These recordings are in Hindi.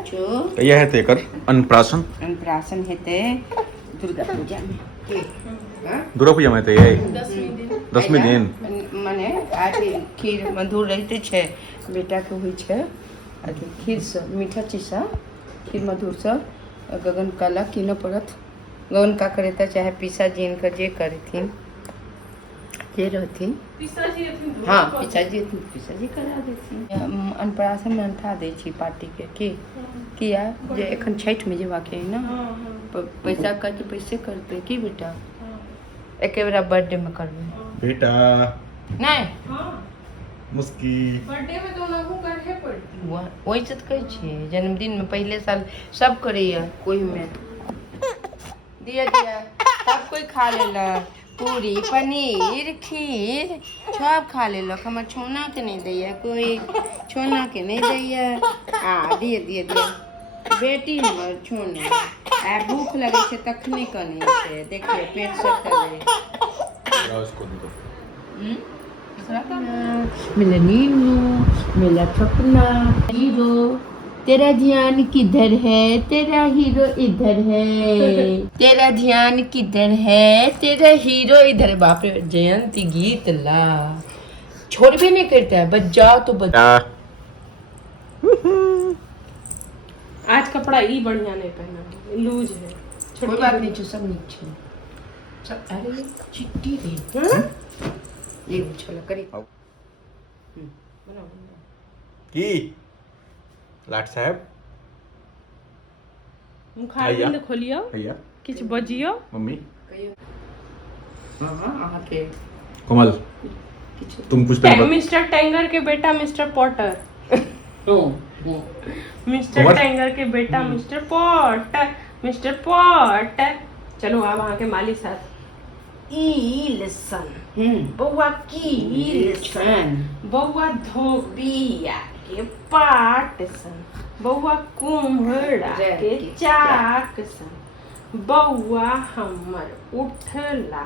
बच्चों कहिया हेतै एकर अन्नप्राशन अन्नप्राशन हेतै दुर्गा पूजा में दुर्गा पूजा में हेतै ये 10वीं दिन माने आज खीर मधुर रहिते छै बेटा के होइ छै अथी खीर से मीठा चीज से खीर मधुर से गगन काला कीनऽ पड़त गगन का करेता चाहे पिसाजी इनका जे करथिन जे रहथिन हाँ पिसाजी करा देथिन अन्नप्राशन में अंठा दै छी पार्टी के की किया जे एखन छठ में जेबाक है ना पैसा कट पैसे करते की बेटा एके बेरा बर्थडे में करबे बेटा नहीं मुस्की बर्थडे में तो लगू करहे पड़ती वही से कहै छियै जन्मदिन में पहले साल सब करैया कोई में दिया सब कोई खा लेलक पूरी पनीर खीर सब खा लेलक हमर छोना के नहीं दैया कोई छोना के नहीं दैया दिए बेटी हमर छोना आ भूख लगे छै तखने कने छै देखिए पेट सब करे मेरा नीनू मेरा सपना हीरो तेरा ध्यान किधर है तेरा हीरो इधर है तेरा ध्यान किधर है तेरा हीरो इधर बाप रे जयंती गीत ला छोड़बे नहीं करता है बच जाओ तो बच आज कपड़ा ही बढ़िया नहीं पहना लूज है कोई बात नहीं जो सब नीचे सब अरे चिट्ठी दे ये चलो करी बनाओ की लाट साहब मुखारबिंद खोलियो भैया किछ बजियो मम्मी हां आहा के कोमल तुम कुछ पहले मिस्टर टेंगर के बेटा मिस्टर पॉटर मिस्टर टेंगर के बेटा मिस्टर पॉट चलो आप वहाँ के माली साथ बउआ की लेसन बउआ धोबिया के पाट सन बउआ कुम्हड़ा के चाक सन बउआ हमर उठला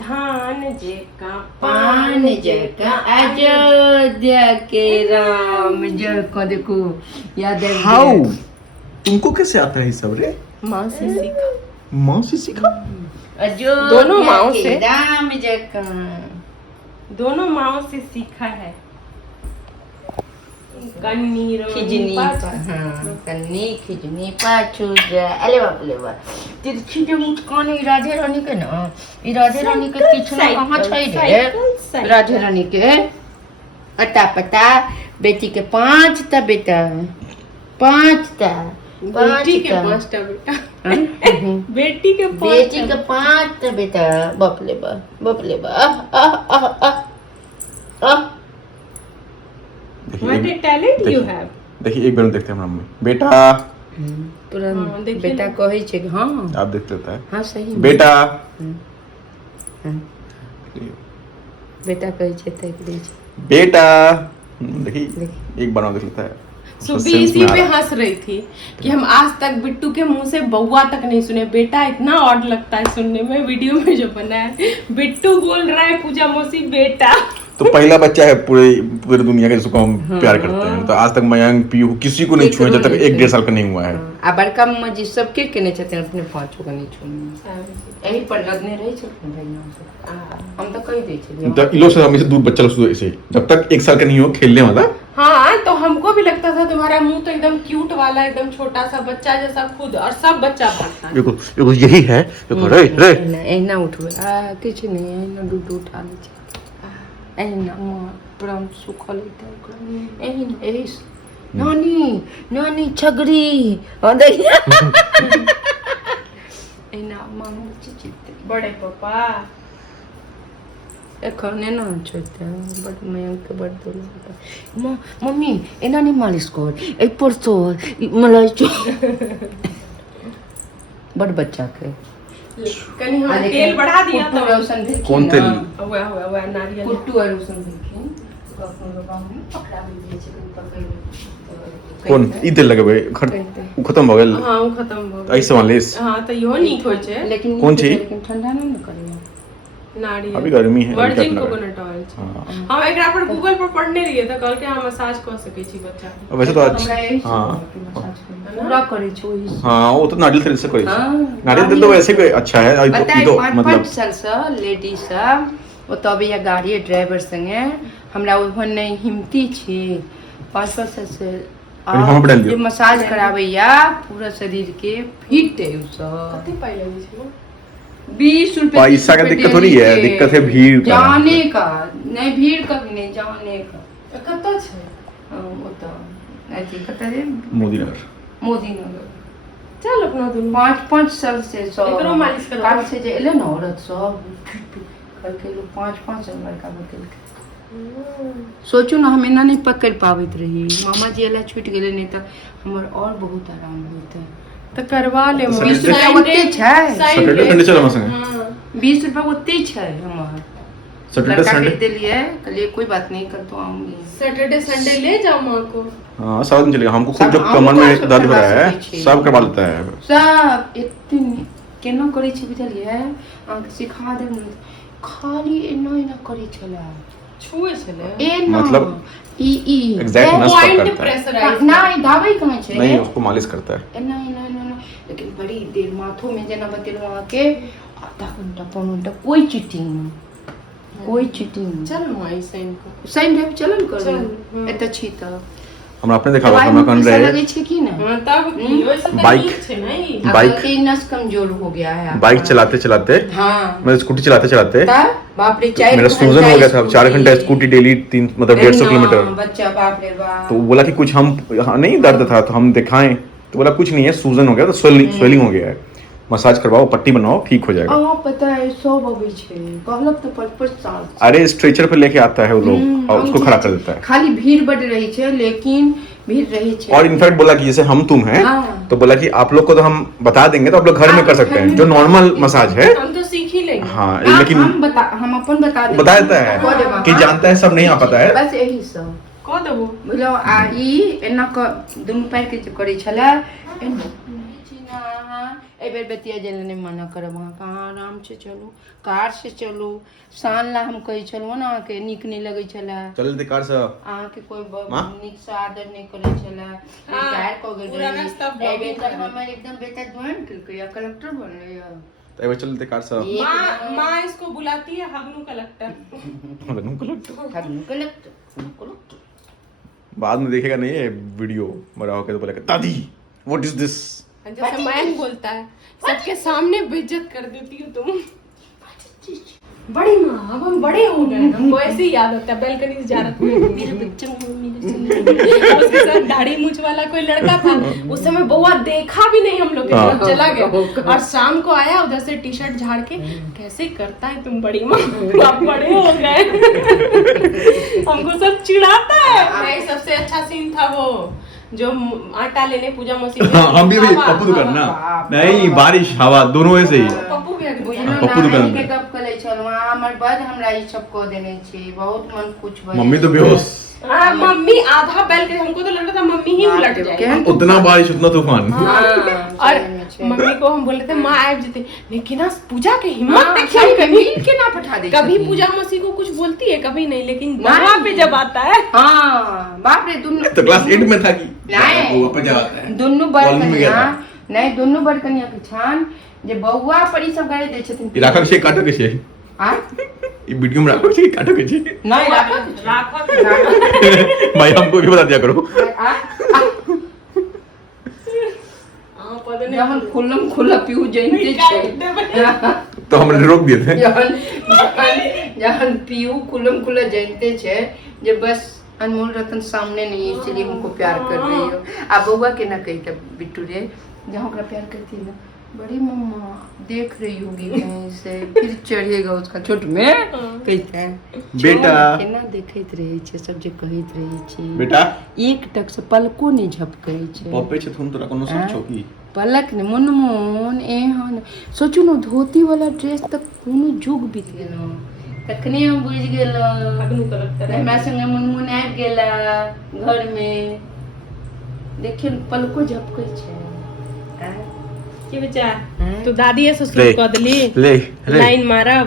धान जेका पान जका अयोध्या के राम जय को देखो याद है हाउ तुमको कैसे आता है ये सब रे माँ से सीखा माँ से सीखा अयोध्या दोनों माँओं से राम जका दोनों माँओं से सीखा है कन्नी खिजनी कन्नी खिजनी पाछू जा अरे बाप ले बा तिरछी जे मुस्कान ई राधे रानी के ना ई राधे रानी के किछु ना कहां छै रे राधे रानी के अटा पता बेटी के 5 ता बेटा 5 ता बेटी के 5 टा बेटा बेटी के 5 ता बेटा बाप ले बा What a talent you have. देखिए एक बार देखते हैं मम्मी बेटा तुरंत बेटा कहे छे हां आप देखते होता है हां सही बेटा बेटा कहे छे त दे छे बेटा देखिए एक बार देख लेता है सुबह इसी पे हंस रही थी कि हम आज तक बिट्टू के मुंह से बउआ तक नहीं सुने बेटा इतना ऑड लगता है सुनने में वीडियो में जो बना है बिट्टू बोल रहा है पूजा मौसी बेटा तो पहला बच्चा है पूरे दुनिया के जिसको हम प्यार करते हैं तो आज तक मयंक पीयू किसी को नहीं छुए जब तक 1-1.5 साल का नहीं हुआ है आ बड़का मजी सबके केने छथिन अपने पांचों को नहीं छुए यही पर लगने रही छथिन भैया हम तो कह दे छे तो इलो से हमेशा दूर बच्चा लोग ऐसे जब तक 1 साल का नहीं हो खेलने वाला हाँ तो हमको भी लगता था तुम्हारा मुंह तो एकदम क्यूट वाला एकदम छोटा सा बच्चा जैसा खुद और सब बच्चा भागता है देखो यही है देखो रे एना उठवे किछ नहीं एना दूध उठा ले छे एना प्राण सुखल एही नानी छगरी देखिए एना मामू चिचित बड़े पापा एखने ना छोड़ते बड़ मयंक के बड़ दूर मम्मी एना नहीं मालिश कर एक पर तो मलाई बड़ बच्चा के कनी हम तेल बढ़ा दिया तो रोशन कौन तेल हुआ नारियल कुट्टू और रोशन देखिए अपन बाबा में पकड़ा भी दिए छे पकड़ कौन ई तेल लगबे खत्म भ गेल हां वो खत्म भ गेल ऐसे मालिश हां तो यो नीक होय छे लेकिन कौन छी लेकिन ठंडा नहीं न करे नारियल अभी गर्मी है, अभी क्या वर्जिन लगा? कोकोनट ऑयल छै। हाँ। हम एकरा पर गूगल पर पढ़ने रहिए त कहलकै हम मसाज क सकै छी बच्चा के। वैसे तो हमरा अच्छा यही छै हाँ कि मसाज करी। पूरा करै छै ओही से। हाँ वो तो नारियल तेल से कोई हाँ, नारियल तेल तो वैसे कोई अच्छा है और पता है तो 5-5 मतलब साल से लेडीज सब ओतऽ अबैया गाड़ी ड्राइवर संगे हमरा ओहन नहीं हिम्मती छी 5-5 साल से कहीं हम डाल दियो। जे मसाज कराबैया पूरा शरीर के फिट है उ सब। कते पाई लगे छै? 20 रुपए पैसा का दिक्कत थोड़ी है, दिक्कत है भीड़ का। जाने का नहीं, भीड़ का भी नहीं, जाने का। कत्तो छै? हाँ, ओतऽ अथी कतऽ रे मोदी नगर मोदी नगर। चल अपना दुनू 5-5 साल से सब एकरो मालिश करवा। काल से जे एले ना औरत सब करके लोग 5-5 साल लड़का बतेलकै। सोचू ना हम एना नहीं पकड़ पाबैत रही, मामा जी एला छूट गेले नहीं तो हमर और बहुत आराम होते। त करवा ले तो मम्मी। 20 रुपया ओते छै, सैटरडे संडे चलो हम संगे। हां 20 रुपया ओते छै हमर। सैटरडे लड़का संडे खरीदे लिए कहलिए कोई बात नहीं, कल तो आऊंगी। सैटरडे संडे ले जाओ मां को। हाँ सारा दिन चलेगा। हमको खुद सब जब हम कमर तो में सब दर्द हो करवा रहा है सकै छी। सब करवा लेता है। सब एते केना करै छै बुझलिए, अहाँ सिखा देब ने खाली एना एना करै छला। छुए छले एना मतलब ई एग्जैक्ट नस पर पॉइंट करता है। प्रेशराइज नहीं दाबै कहाँ छै नहीं उसको मालिश करता है। एना एना एना एना, लेकिन बड़ी देर माथो में जेना बतेलहुँ अहाँके आधा घंटा पौन घंटा कोई चीटिंग नहीं, कोई चीटिंग नहीं। चल माई सैन को सही ढेब चलन चल, करू हाँ। एतऽ छी तऽ हमरा अपने देखा दवाई हमरा में कौन पैसा रहे लगै छै कि ना। हां तब की वैसे तो बाइक- ठीक छै नहीं। बाइक- नस कमजोर हो गया है आपका। बाइक चलाते चलाते हाँ मैं स्कूटी चलाते चलाते तब बाप रे 4 मेरा सूजन हो गया था। 4 घंटा स्कूटी डेली 3 मतलब 150 किलोमीटर। बच्चा बाप रे बाप। तो बोला कि कुछ हम हाँ, नहीं दर्द था तो हम दिखाएं तो बोला कुछ नहीं है, सूजन हो गया तो स्वेलिंग हो गया है, मसाज करवाओ पट्टी बनाओ ठीक हो जाएगा। पता है सब अबै छै कहलक तो 5-5 साल से। अरे स्ट्रेचर पे लेके आता है वो लोग और उसको खड़ा कर देता है। खाली भीड़ बढ़ रही है, लेकिन भीड़ रही है। और इनफैक्ट बोला कि जैसे हम तुम हैं हाँ। तो बोला कि आप लोग को तो हम बता देंगे तो आप लोग घर में कर सकते हैं, जो नॉर्मल मसाज है। हम तो सीख ही लेंगे। हाँ हाँ, लेकिन हम अपन बता देंगे। बता देता है कह देबा, कि हाँ। जानता है सब नहीं आ पाता है। बस यही सब कह देबो बोलो आ ई एना क दुनू पैर के जे करै छला एना ए बेर बतिया जेल नहीं मना करब, अहाँ कहाँ आराम से चलू, कार से चलू। सान ला हम कहै छलहुँ ना अहाँके नीक नहीं लगै छला, चल कार से अहाँके कोई माँ? नीक से आदर नहीं करै छला। हाँ, रिटायर कऽ गेल पूरा रही। रास्ता ए बेर block तक हो हमर एकदम बेटा ज्वाइन केलकै, कलेक्टर बनलै। तो एक बार चलते कार से माँ माँ इसको बुलाती है हगनू कलेक्टर। बाद में देखेगा नहीं ये वीडियो बड़ा होकर तो बोलेगा दादी व्हाट इज दिस। जैसे मैन बोलता है सबके सामने बेइज्जत कर देती हो तुम। बड़ी माँ अब हम बड़े हो गए, हमको ऐसे ही याद होता है बैल्कनी से जा रहा था मेरे बच्चा उसके साथ दाढ़ी मूछ वाला कोई लड़का था, उस समय बउआ देखा भी नहीं हम लोग के साथ चला गया और शाम को आया उधर से टी शर्ट झाड़ के कैसे करता है तुम बड़ी माँ, आप बड़े हो गए। हमको सब चिढ़ाता है। नहीं सबसे अच्छा सीन था वो जो आटा लेने पूजा मशीन हम भी पप्पू दुकान ना नहीं बारिश हवा दोनों ऐसे ही। पप्पू भी आगे बुझलहुँ पप्पू ना, दुकान अहीं के में। गप करै छलहुँ, अहाँ हमर बड हमरा ई सब कऽ देने छी, बहुत मन कुछ भइल। मम्मी तो बेहोश। हाँ मम्मी आधा बैल के हमको तो लग रहा था मम्मी ही उलट जाएगी। उतना बारिश उतना तूफान। हाँ, और सही में छै। मम्मी को हम बोले थे माँ आब जेते लेकिन आज पूजा के हिम्मत हाँ, देखिए सही कभी मिल के ना पठा दै कभी छथिन। पूजा मौसी को कुछ बोलती है कभी नहीं, लेकिन नहीं। बउआ पे जब आता है हाँ बाप रे दुनू तो क्लास 8 में था कि नहीं। वो ऊपर जा आता है दुनू बड़ कॉलोनी में गया कन्या था। नहीं दुनू बड़ कन्या के छान जे बौआ पर ई सब गाड़ी दै छथिन। ई राखक छै काटो के छै आ ई वीडियो में राखक छै काटो के छै नहीं राखो भाई हमको भी बता दिया करो। जहन खुल्लम खुल्ला पीऊ जइते छै तो हमने रोक दिए थे। जहन पीऊ खुल्लम खुल्ला जइते छै जे बस अनमोल रतन सामने नहीं है इसलिए हमको प्यार कर रही हो। आप बउआ के ना कही तब बिट्टू रे जहाँ ओकरा प्यार करती है ना बड़ी मम्मा देख रही होगी कहीं से फिर चढ़ेगा उसका छोट में कहते हैं बेटा केना देखैत रहे छै सब जे कहैत रहे छी बेटा एक टक से पलको नहीं झपकै छै। पप्पे छै थुन तोरा कोनो शौक छौ की पलक ने मुनमुन एहन सोचू ने धोती वाला ड्रेस तक कोनो जुग बीत गेलौ तखने हम बुझ गेलहुँ हमरा संगे मुनमुन आबि गेला घर में देखियौ पलको झपकै छै। की बच्चा तू दादी ससुर ले, कह देली ले लाइन मारब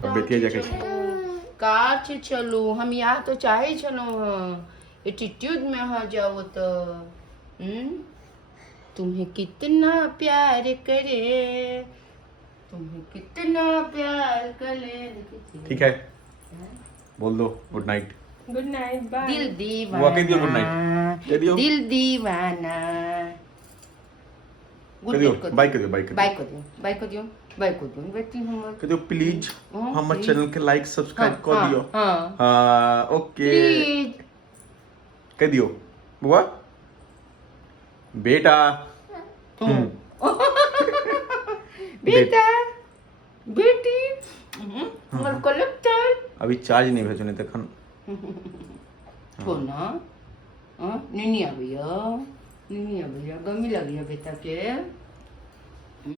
अब बेटिया जाके कार से चलो हम यहाँ तो चाहे चलो एटीट्यूड में आ जाओ तो तुम्हें कितना प्यार करे, तुम्हें कितना प्यार करे। ठीक है, बोल दो good night. Good night, bye. दिल दीवाना, वो कह दियो good night। कह दियो। दिल दीवाना। कह दियो बाय, कर दियो बाय, कर बाय को दियो, बाय को दियो, बाय को दियो बेटी हमर। दियो प्लीज हाँ, हमारे please। चैनल के लाइक सब्सक्राइब कर दियो। हाँ हाँ ओके, प्लीज। कह दियो बुआ बेटा। बेटा बेटी हमर कलेक्टर अभी चार्ज नहीं भेजने तखन हो ना। निनिया भैया, निनिया भैया गमी लगी है बेटा के।